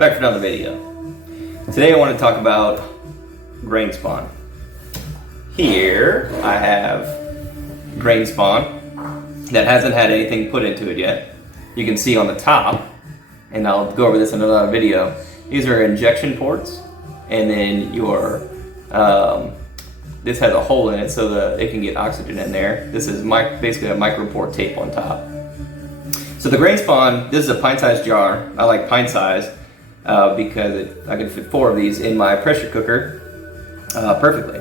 back for another video. Today I want to talk about grain spawn. Here I have grain spawn that hasn't had anything put into it yet. You can see on the top, and I'll go over this in another video, these are injection ports, and then your this has a hole in it so that it can get oxygen in there. This is basically a micropore tape on top. So the grain spawn, this is a pint-sized jar. I like pint-sized because I can fit 4 of these in my pressure cooker perfectly.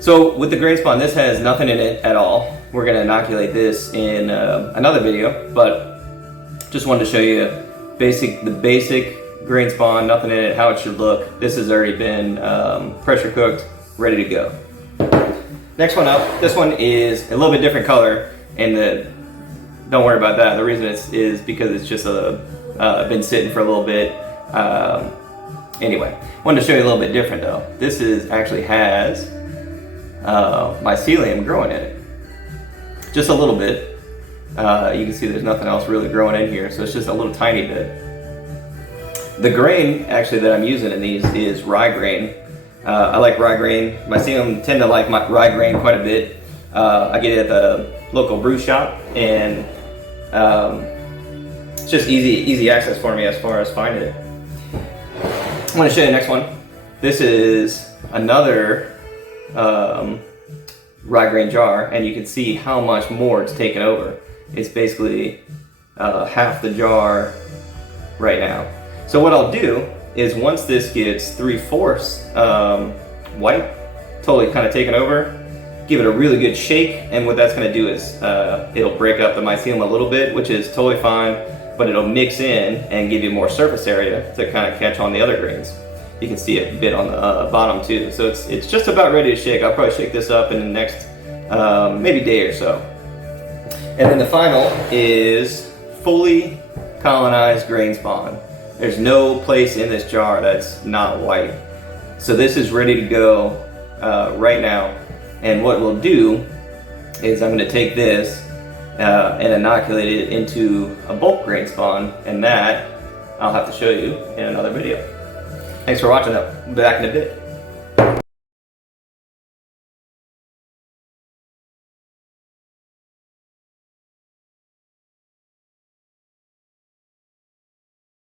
So with the grain spawn, this has nothing in it at all. We're going to inoculate this in another video, but just wanted to show you the basic grain spawn, nothing in it, how it should look. This has already been pressure cooked, ready to go. Next one up, this one is a little bit different color, and don't worry about that. The reason is because it's just been sitting for a little bit. Anyway, wanted to show you a little bit different though. This actually has mycelium growing in it. Just a little bit. You can see there's nothing else really growing in here, so it's just a little tiny bit. The grain actually that I'm using in these is rye grain. I like rye grain. Mycelium tend to like my rye grain quite a bit. I get it at the local brew shop, and it's just easy access for me as far as finding it. I'm going to show you the next one. This is another rye grain jar, and you can see how much more it's taken over. It's basically half the jar right now. So what I'll do is once this gets 3/4 white, totally kind of taken over, give it a really good shake, and what that's going to do is it'll break up the mycelium a little bit, which is totally fine, but it'll mix in and give you more surface area to kind of catch on the other grains. You can see it a bit on the bottom too. So it's just about ready to shake. I'll probably shake this up in the next maybe day or so. And then the final is fully colonized grain spawn. There's no place in this jar that's not white. So this is ready to go right now. And what we'll do is I'm going to take this and inoculate it into a bulk grain spawn, and that I'll have to show you in another video. Thanks for watching. I'll be back in a bit.